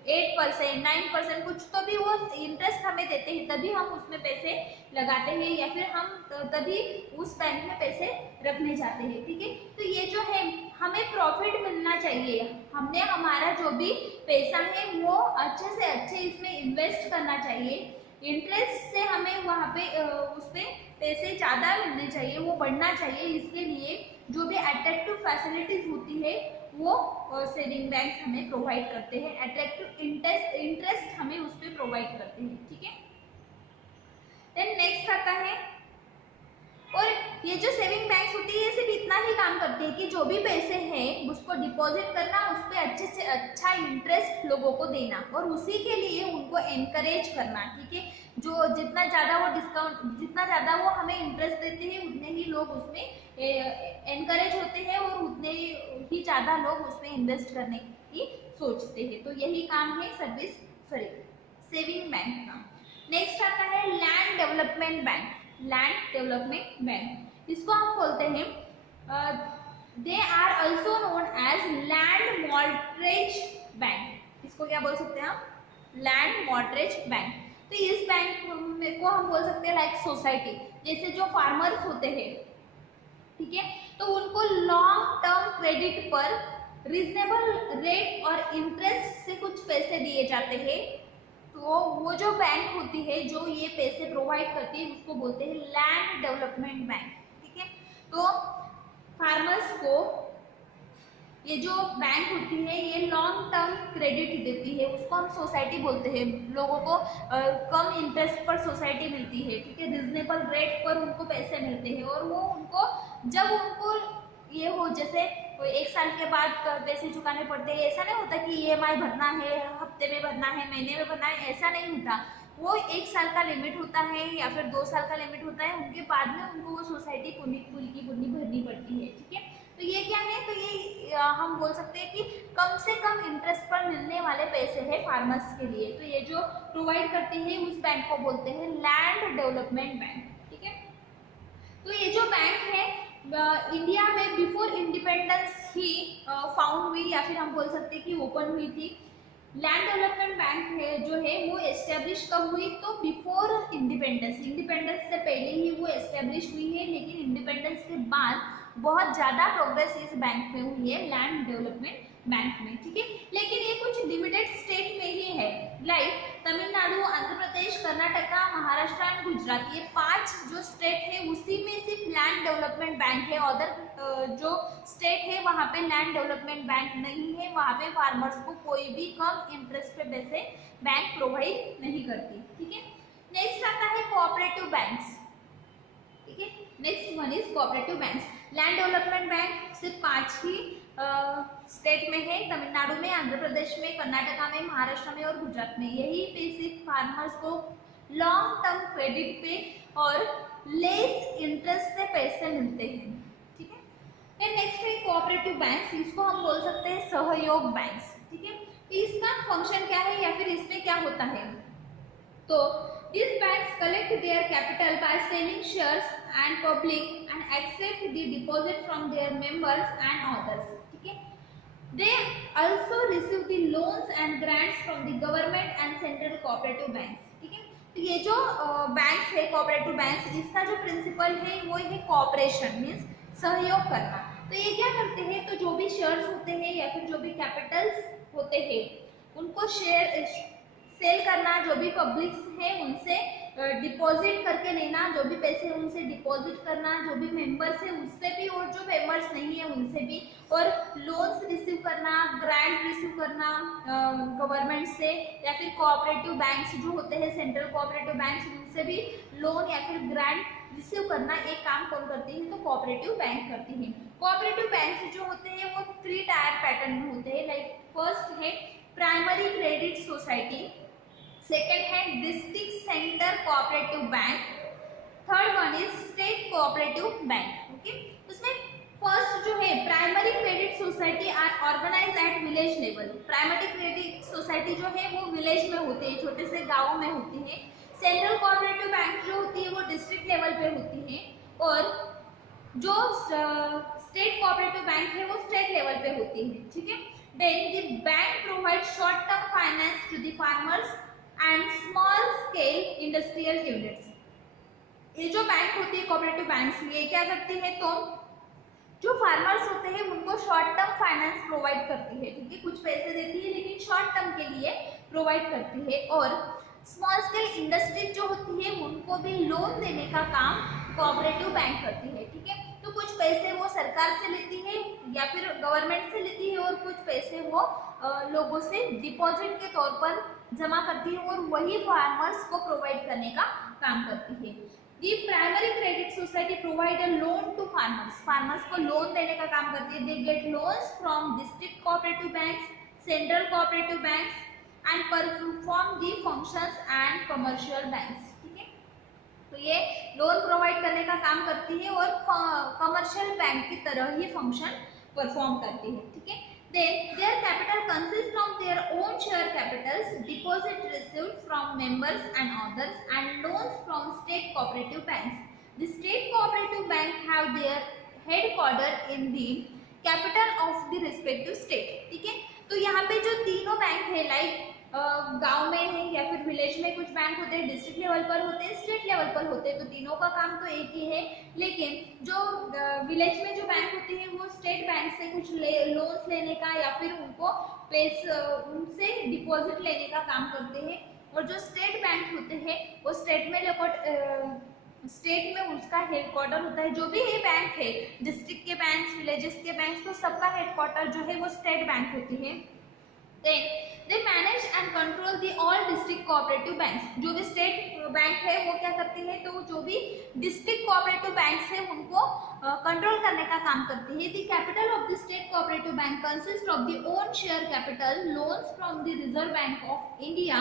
8%, 9% कुछ तो भी वो इंटरेस्ट हमें देते हैं, तभी हम उसमें पैसे लगाते हैं या फिर हम तभी उस बैंक में पैसे रखने जाते हैं, ठीक है। तो ये जो है हमें प्रॉफिट मिलना चाहिए, हमने हमारा जो भी पैसा है वो अच्छे से अच्छे इसमें इन्वेस्ट करना चाहिए, इंटरेस्ट से हमें वहाँ पे उस पर पैसे ज़्यादा मिलने चाहिए, वो बढ़ना चाहिए। इसके लिए जो भी अट्रैक्टिव फैसिलिटीज होती है वो सेविंग बैंक हमें प्रोवाइड करते हैं, अट्रैक्टिव इंटरेस्ट हमें उस पर प्रोवाइड करते हैं, ठीक है। देन नेक्स्ट आता है, और ये जो सेविंग बैंक्स होती है ये सिर्फ इतना ही काम करती है कि जो भी पैसे हैं उसको डिपॉजिट करना, उस पर अच्छे से अच्छा इंटरेस्ट लोगों को देना और उसी के लिए उनको एनकरेज करना, ठीक है। जो जितना ज़्यादा वो डिस्काउंट, जितना ज़्यादा वो हमें इंटरेस्ट देते हैं उतने ही लोग उसमें एनकरेज होते हैं और उतने ही ज़्यादा लोग उसमें इन्वेस्ट करने की सोचते हैं। तो यही काम है सेविंग बैंक का। नेक्स्ट आता है land development bank. Land development bank इसको हम बोलते हैं, they are also known as land mortgage bank. इसको क्या बोल सकते हैं हम, लैंड मॉर्टगेज बैंक। तो इस बैंक को हम बोल सकते हैं लाइक सोसाइटी, जैसे जो फार्मर्स होते हैं, ठीक है, तो उनको लॉन्ग टर्म क्रेडिट पर रीजनेबल रेट और इंटरेस्ट से कुछ पैसे दिए जाते हैं। तो वो जो बैंक होती है जो ये पैसे प्रोवाइड करती है उसको बोलते हैं लैंड डेवलपमेंट बैंक, ठीक है। तो फार्मर्स को ये जो बैंक होती है ये लॉन्ग टर्म क्रेडिट देती है, उसको हम सोसाइटी बोलते हैं। लोगों को कम इंटरेस्ट पर सोसाइटी मिलती है, ठीक है, रिजनेबल रेट पर उनको पैसे मिलते हैं और वो उनको जब उनको ये हो जैसे 1 साल के बाद पैसे चुकाने पड़ते हैं, ऐसा नहीं होता कि EMI भरना है, हफ्ते में भरना है, महीने में भरना है, ऐसा नहीं होता। वो 1 साल का लिमिट होता है या फिर 2 साल का लिमिट होता है, उनके बाद में उनको वो सोसाइटी पूरी की पूरी भरनी पड़ती है, ठीक है। तो ये क्या है, तो ये हम बोल सकते हैं कि कम से कम इंटरेस्ट पर मिलने वाले पैसे हैं फार्मर्स के लिए। तो ये जो प्रोवाइड करते हैं उस बैंक को बोलते हैं लैंड डेवलपमेंट बैंक, ठीक है। तो ये जो बैंक है इंडिया में बिफोर इंडिपेंडेंस ही फाउंड हुई, या फिर हम बोल सकते हैं कि ओपन हुई थी। लैंड डेवलपमेंट बैंक है जो है वो एस्टेब्लिश कब हुई, तो बिफोर इंडिपेंडेंस, इंडिपेंडेंस से पहले ही वो एस्टेब्लिश हुई है, लेकिन इंडिपेंडेंस के बाद बहुत ज़्यादा प्रोग्रेस इस बैंक में हुई है, लैंड डेवलपमेंट बैंक में, ठीक है। लेकिन ये कुछ लिमिटेड स्टेट में ही है, लाइक तमिलनाडु, आंध्र प्रदेश, कर्नाटका, महाराष्ट्र एंड गुजरात, ये 5 जो स्टेट है उसी में सिर्फ लैंड डेवलपमेंट बैंक है। अदर जो स्टेट है वहाँ पे लैंड डेवलपमेंट बैंक नहीं है, वहाँ पे फार्मर्स को कोई भी कम इंटरेस्ट पे पैसे बैंक प्रोवाइड नहीं करती, ठीक है। नेक्स्ट आता है कोऑपरेटिव बैंक्स, ठीक है। Next one is cooperative banks. Land development bank सिर्फ 5 ही स्टेट में है, तमिलनाडु में, आंध्र प्रदेश में, कर्नाटका में, महाराष्ट्र में और गुजरात में। यही पे सिर्फ फार्मर्स को लॉन्ग टर्म क्रेडिट पे और लेस इंटरेस्ट से पैसे मिलते हैं, ठीक है। देन नेक्स्ट है कोऑपरेटिव बैंक्स, इसको हम बोल सकते हैं सहयोग बैंक्स, ठीक है। इसका फंक्शन क्या है या फिर इसमें क्या होता है, तो these banks collect their capital by selling shares and public and accept the deposit from their members and others, ठीक है। They also receive the loans and grants from the government and central cooperative banks, ठीक है। तो ये जो banks है cooperative banks, इसका जो प्रिंसिपल है वो है कोऑपरेशन, मीन्स सहयोग करना। तो ये क्या करते हैं, तो जो भी शेयर्स होते हैं या फिर जो भी कैपिटल्स होते हैं उनको सेल करना, जो भी पब्लिक्स है उनसे डिपॉजिट करके लेना, जो भी पैसे उनसे डिपॉजिट करना, जो भी मेंबर्स है उससे भी और जो मेंबर्स नहीं है उनसे भी, और लोन्स रिसीव करना, ग्रांट रिसीव करना गवर्नमेंट से, या फिर कोऑपरेटिव बैंक्स जो होते हैं सेंट्रल कोऑपरेटिव बैंक्स उनसे भी लोन या फिर ग्रांट रिसीव करना, एक काम कौन करती है, तो कोऑपरेटिव बैंक करती है। कोऑपरेटिव बैंक्स जो होते हैं वो 3 टायर पैटर्न में होते हैं, लाइक फर्स्ट है प्राइमरी क्रेडिट सोसाइटी, सेकेंड है district centre cooperative bank, third one is state cooperative bank, okay. उसमें फर्स्ट जो है primary credit society are organised at village level. Primary credit society जो है वो विलेज में होती है, छोटे से गाँव में होती है। सेंट्रल कोऑपरेटिव बैंक जो होती है वो डिस्ट्रिक्ट लेवल पे होती है, और जो स्टेट कोऑपरेटिव बैंक है वो स्टेट लेवल पे होती है, ठीक है। Then the bank provide short term finance to the farmers and small scale industrial units. ये जो बैंक होती है कोऑपरेटिव बैंक्स, ये क्या करती है, तो जो फार्मर्स होते हैं उनको शॉर्ट टर्म फाइनेंस प्रोवाइड करती है, ठीक है। कुछ पैसे देती है लेकिन शॉर्ट टर्म के लिए प्रोवाइड करती है, और स्मॉल स्केल इंडस्ट्री जो होती है उनको भी लोन देने का काम कोऑपरेटिव बैंक करती है, ठीक है। तो कुछ पैसे वो सरकार से लेती है या फिर गवर्नमेंट से लेती है, और कुछ पैसे वो लोगों से डिपॉजिट के तौर पर जमा करती है, और वही फार्मर्स को प्रोवाइड करने का काम करती है। The primary credit society provide a loan to farmers, farmers को लोन देने का काम करती है। They get loans from district cooperative banks, central cooperative banks and perform the functions and commercial banks, ठीक है। तो ये लोन प्रोवाइड करने का काम करती है और कमर्शियल बैंक की तरह ही फंक्शन परफॉर्म करती है, ठीक है। Then their capital consists of their own share capitals, deposit received from members and others, and loans from state cooperative banks. The state cooperative bank have their headquarter in the capital of the respective state, ठीक है। तो यहाँ पे जो तीनों bank है, like गांव में है या फिर विलेज में कुछ बैंक होते हैं, डिस्ट्रिक्ट लेवल पर होते हैं, स्टेट लेवल पर होते हैं, तो तीनों का काम तो एक ही है। लेकिन जो विलेज में जो बैंक होती है वो स्टेट बैंक से कुछ लोन्स लेने का या फिर उनको उनसे डिपॉजिट लेने का काम करते हैं, और जो स्टेट बैंक होते हैं वो स्टेट में उसका हेडक्वार्टर होता है। जो भी ये बैंक है, डिस्ट्रिक्ट के बैंक, विलेजेस के बैंक, तो सबका हेडक्वार्टर जो है वो स्टेट बैंक होती है। They manage and control the all district cooperative banks. जो भी स्टेट बैंक है वो क्या करती है, तो जो भी डिस्ट्रिक्ट कोऑपरेटिव बैंक्स है उनको कंट्रोल करने का काम करती है। The capital of the state cooperative bank consists of the own share capital, loans from the Reserve Bank of India,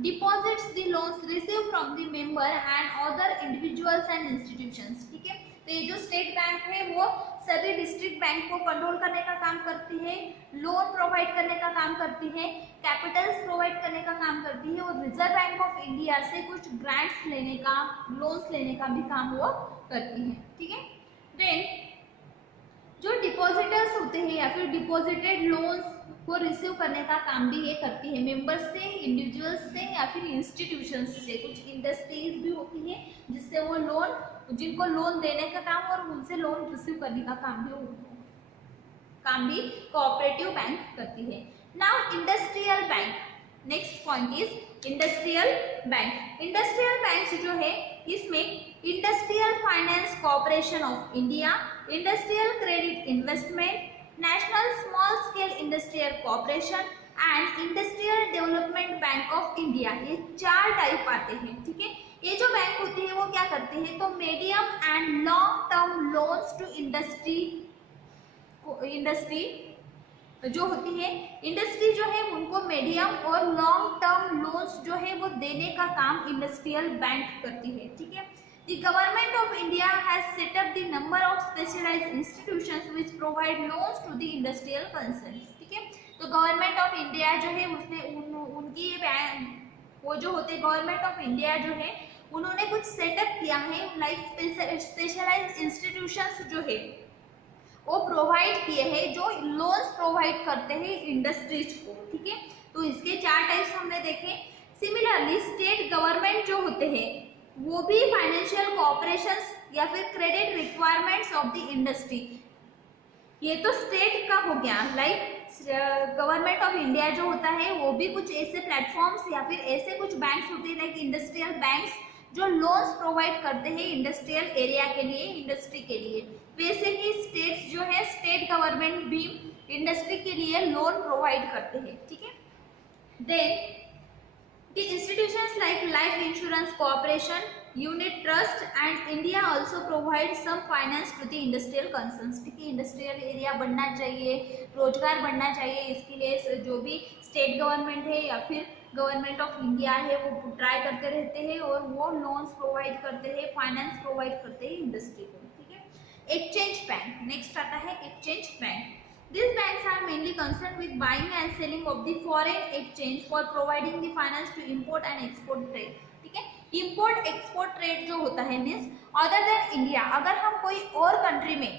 deposits the loans received from the member and other individuals and institutions, ठीक है। तो ये जो state bank है वो सभी district bank को control करने का काम करती है, लोन प्रोवाइड करने का काम करती है, कैपिटल्स प्रोवाइड करने का काम करती है और रिजर्व बैंक ऑफ इंडिया से कुछ ग्रांट्स लेने का, लोन्स लेने का भी काम वो करती है। ठीक है, देन जो डिपॉजिटर्स होते हैं या फिर डिपॉजिटेड लोन्स को रिसीव करने का काम भी ये करती है, मेंबर्स से, इंडिविजुअल्स से या फिर इंस्टीट्यूशंस से। कुछ इंडस्ट्रीज भी होती है जिससे वो लोन, जिनको लोन देने का काम और उनसे लोन रिसीव करने का काम भी कोऑपरेटिव बैंक करती है। Now industrial bank, next point is industrial bank. Industrial bank जो है इसमें industrial finance corporation of India, industrial credit investment, national small scale industrial corporation and industrial development bank of India, ये 4 type आते हैं। ठीक है, ये जो बैंक होती है वो क्या करती है, तो medium and long term loans to industry जो होती है, इंडस्ट्री जो है उनको मीडियम और लॉन्ग टर्म लोन्स जो है वो देने का काम इंडस्ट्रियल बैंक करती है। ठीक है, The government of India has set up the number of specialized institutions which provide loans to the industrial concerns. ठीक है, तो गवर्नमेंट ऑफ इंडिया जो है उसने उनकी वो जो होते गवर्नमेंट ऑफ इंडिया जो है उन्होंने कुछ सेटअप किया है, लाइक स्पेशलाइज्ड इंस्टीट्यूशंस जो है वो प्रोवाइड किए हैं जो लोन्स प्रोवाइड करते हैं इंडस्ट्रीज को। ठीक है, तो इसके 4 टाइप्स हमने देखे। सिमिलरली स्टेट गवर्नमेंट जो होते हैं वो भी फाइनेंशियल कॉर्पोरेशंस या फिर credit requirements of the industry, ये तो स्टेट का हो गया। लाइक गवर्नमेंट ऑफ इंडिया जो होता है वो भी कुछ ऐसे प्लेटफॉर्म्स या फिर ऐसे कुछ बैंक्स होते हैं लाइक इंडस्ट्रियल बैंक्स जो लोन्स प्रोवाइड करते हैं इंडस्ट्रियल एरिया के लिए, इंडस्ट्री के लिए। वैसे ही स्टेट्स जो है, स्टेट गवर्नमेंट भी इंडस्ट्री के लिए लोन प्रोवाइड करते हैं। ठीक है, then the institutions like life insurance corporation, unit trust and India also provide some finance to the industrial concerns। ठीक है, इंडस्ट्रियल एरिया बढ़ना चाहिए, रोजगार बढ़ना चाहिए, इसके लिए जो भी स्टेट गवर्नमेंट है या फिर गवर्नमेंट ऑफ इंडिया है वो ट्राई करते रहते हैं और वो लोन्स प्रोवाइड करते हैं, फाइनेंस प्रोवाइड करते हैं इंडस्ट्री को। ठीक है, एक्सचेंज बैंक, नेक्स्ट आता है exchange bank. These banks are mainly concerned with buying and selling of the foreign exchange for providing the finance to import and export trade। ठीक है, import export trade जो होता है मीन्स अदर देन इंडिया, अगर हम कोई और country में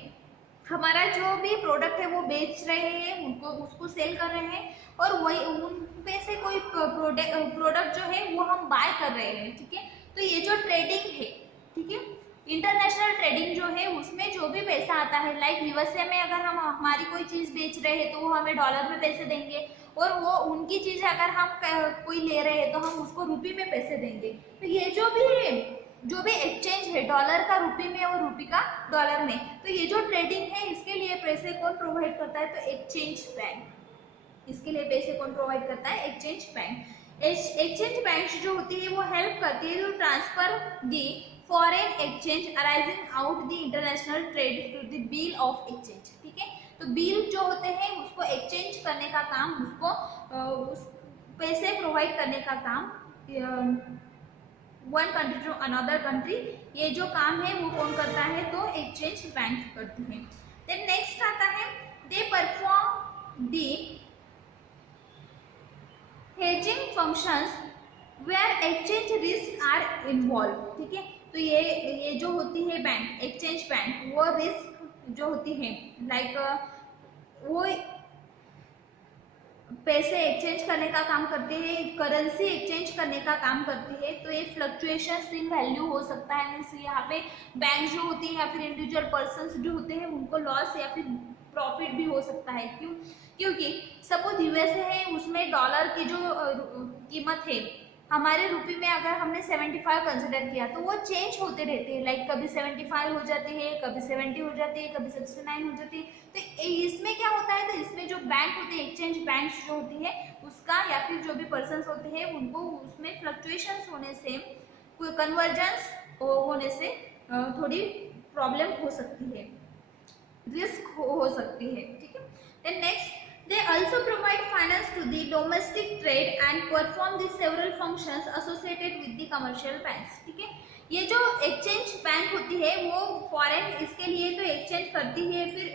हमारा जो भी प्रोडक्ट है वो बेच रहे हैं, उनको उसको सेल कर रहे हैं और वही उन पे से कोई प्रोडक्ट जो है वो हम बाय कर रहे हैं। ठीक है, तो ये जो ट्रेडिंग है, ठीक है, इंटरनेशनल ट्रेडिंग जो है उसमें जो भी पैसा आता है, लाइक यूएसए में अगर हम हमारी कोई चीज़ बेच रहे हैं तो वो हमें डॉलर में पैसे देंगे और वो उनकी चीज़ अगर हम कोई ले रहे हैं तो हम उसको रुपी में पैसे देंगे। तो ये जो भी एक्सचेंज है डॉलर का रुपी में और रुपी का डॉलर में, तो ये जो ट्रेडिंग है इसके लिए पैसे कौन प्रोवाइड करता है, तो एक्सचेंज बैंक। इसके लिए पैसे कौन प्रोवाइड करता है, एक्सचेंज बैंक। एक्सचेंज बैंक जो होती है वो हेल्प करती है to transfer the foreign exchange arising out the international trade to the bill of exchange. ठीक है, तो बिल जो होते हैं उसको एक्सचेंज करने का काम, उसको पैसे प्रोवाइड करने का काम one country to another country, ये जो काम है वो कौन करता है, तो एक्सचेंज बैंक करती है। देन नेक्स्ट आता है they perform the hedging functions where exchange risk are involve. ठीक है, तो ये जो होती है बैंक, एक्सचेंज बैंक, वो रिस्क जो होती है लाइक वो पैसे एक्सचेंज करने का काम करते हैं, करेंसी एक्सचेंज करने का काम करती है। तो ये फ्लक्चुएशंस इन वैल्यू हो सकता है, मीन्स यहाँ पे बैंक जो होती है या फिर इंडिविजुअल पर्सन्स जो होते हैं उनको लॉस या फिर प्रॉफिट भी हो सकता है। क्योंकि सपोज यूएसए है, उसमें डॉलर की जो कीमत है हमारे रुपये में अगर हमने 75 कंसिडर किया तो वो चेंज होते रहते हैं, लाइक कभी 75 हो जाती है, कभी 70 हो जाती है, कभी 69 हो जाती है। तो इसमें क्या होता है, तो इसमें जो बैंक होते हैं, एक्सचेंज बैंक जो होती है उसका या फिर जो भी पर्सन्स होते हैं उनको उसमें फ्लक्चुएशंस होने से, कन्वर्जेंस होने से थोड़ी प्रॉब्लम हो सकती है, रिस्क हो सकती है। ठीक है, then next they also provide finance to the domestic trade and perform the several functions associated with the commercial banks। ठीक है, ये जो एक्सचेंज बैंक होती है वो फॉरेन इसके लिए तो एक्सचेंज करती है, फिर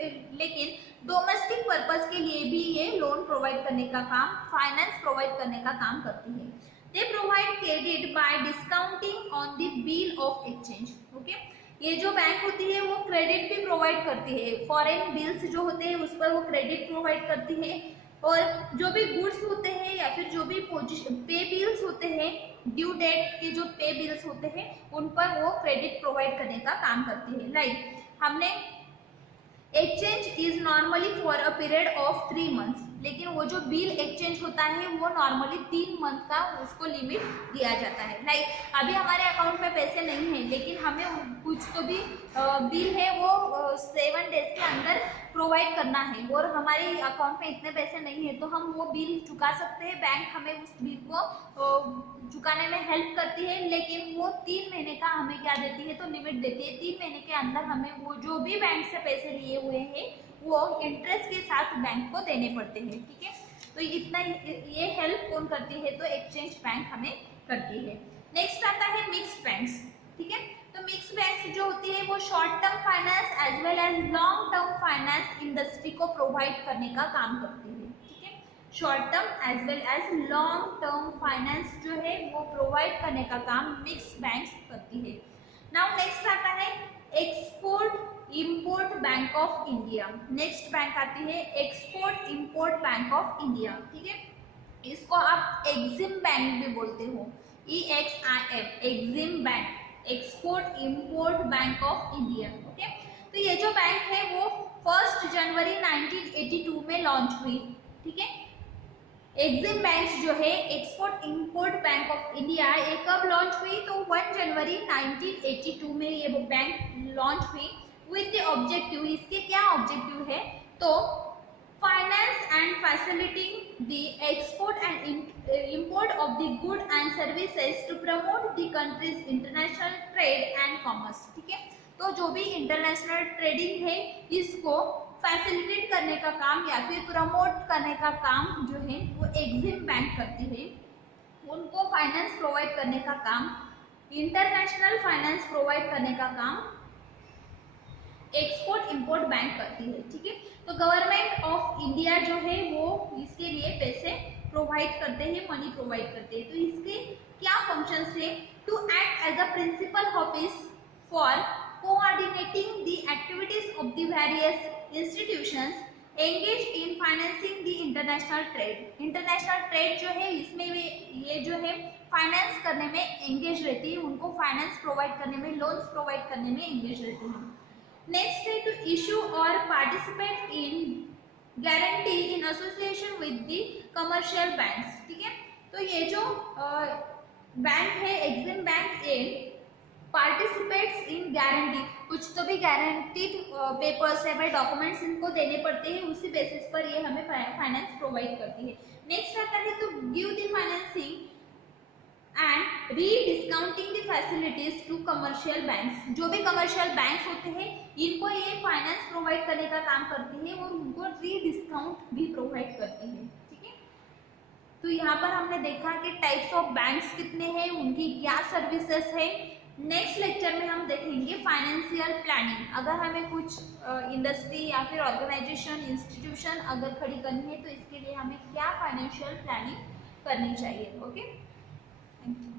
लेकिन डोमेस्टिक पर्पस के लिए भी ये लोन प्रोवाइड करने का काम, फाइनेंस प्रोवाइड करने का काम करती है। They provide credit by discounting on the bill of exchange. Okay, ये जो बैंक होती है वो क्रेडिट भी प्रोवाइड करती है, फॉरेन बिल्स जो होते हैं उस पर वो क्रेडिट प्रोवाइड करती है, और जो भी गुड्स होते हैं या फिर जो भी पे बिल्स होते हैं, ड्यू डेट के जो पे बिल्स होते हैं उन पर वो क्रेडिट प्रोवाइड करने का काम करती है। लाइक हमने exchange is normally for a period of 3 months, लेकिन वो जो बिल एक्सचेंज होता है वो नॉर्मली 3 मंथ का उसको लिमिट दिया जाता है। लाइक अभी हमारे अकाउंट में पैसे नहीं है लेकिन हमें कुछ तो भी बिल है वो 7 डेज के अंदर प्रोवाइड करना है और हमारे अकाउंट में इतने पैसे नहीं है तो हम वो बिल चुका सकते हैं। बैंक हमें उस बिल को चुकाने में हेल्प करती है, लेकिन वो 3 महीने का हमें क्या देती है तो लिमिट देती है। 3 महीने के अंदर हमें वो जो भी बैंक से पैसे लिए हुए हैं वो इंटरेस्ट के साथ बैंक को देने पड़ते हैं। ठीक है, तो इतना ये हेल्प कौन करती है तो एक्सचेंज बैंक हमें करती है। नेक्स्ट आता है मिक्स्ड बैंक्स। ठीक है, तो मिक्स बैंक्स जो होती है वो short term finance as well as long term finance industry को प्रोवाइड करने का काम करती है। ठीक है, short term as well as long term finance जो है वो प्रोवाइड करने का काम मिक्स बैंक्स करती है। नाउ नेक्स्ट आता है export import bank of India. Next bank आती है export import bank of India. ठीक है, इसको आप एक्सिम बैंक भी बोलते हो, EXIM, Exim bank, export import bank of India. Okay, तो ये जो बैंक है वो 1 जनवरी 1982 में लॉन्च हुई। ठीक है, एक्सिम बैंक जो है export import bank of India ये कब लॉन्च हुई तो 1 जनवरी 1982 में ये बैंक लॉन्च हुई विद द ऑब्जेक्टिव। इसके क्या ऑब्जेक्टिव है तो finance and facilitating the export and import of the good and services to promote the country's international trade and commerce। ठीक है, तो जो भी इंटरनेशनल ट्रेडिंग है इसको फैसिलिटेट करने का काम या फिर प्रमोट करने का काम जो है वो एक्सिम बैंक करती है। उनको फाइनेंस प्रोवाइड करने का काम, इंटरनेशनल फाइनेंस प्रोवाइड करने का काम एक्सपोर्ट इंपोर्ट बैंक करती है। ठीक है, तो गवर्नमेंट ऑफ इंडिया जो है वो इसके लिए पैसे प्रोवाइड करते हैं, मनी प्रोवाइड करते हैं। तो इसके क्या फंक्शंस है to act as a principal office for coordinating the activities of the various institutions engage in financing the international trade. International trade जो है इसमें ये जो है फाइनेंस करने में एंगेज रहती है, उनको फाइनेंस प्रोवाइड करने में, लोन्स प्रोवाइड करने में एंगेज रहती है। नेक्स्ट है टू इशू और participate in guarantee in association with the commercial banks. ठीक है, तो ये जो बैंक है Exim bank A participates in guarantee, कुछ तो भी गारंटीड पेपर्स है भाई, डॉक्यूमेंट्स इनको देने पड़ते हैं, उसी बेसिस पर ये हमें फाइनेंस प्रोवाइड करती है। नेक्स्ट आता है तो give the financing and rediscounting the facilities to commercial banks. जो भी कमर्शियल बैंक्स होते हैं इनको ये फाइनेंस प्रोवाइड करने का काम करती है और उनको री-डिस्काउंट भी प्रोवाइड करती है। ठीक है, तो यहाँ पर हमने देखा कि टाइप्स ऑफ बैंक्स कितने हैं, उनकी क्या सर्विसेज है। नेक्स्ट लेक्चर में हम देखेंगे फाइनेंशियल प्लानिंग। अगर हमें कुछ इंडस्ट्री या फिर ऑर्गेनाइजेशन, इंस्टीट्यूशन अगर खड़ी करनी है तो इसके लिए हमें क्या फाइनेंशियल प्लानिंग करनी चाहिए। Okay, thank you.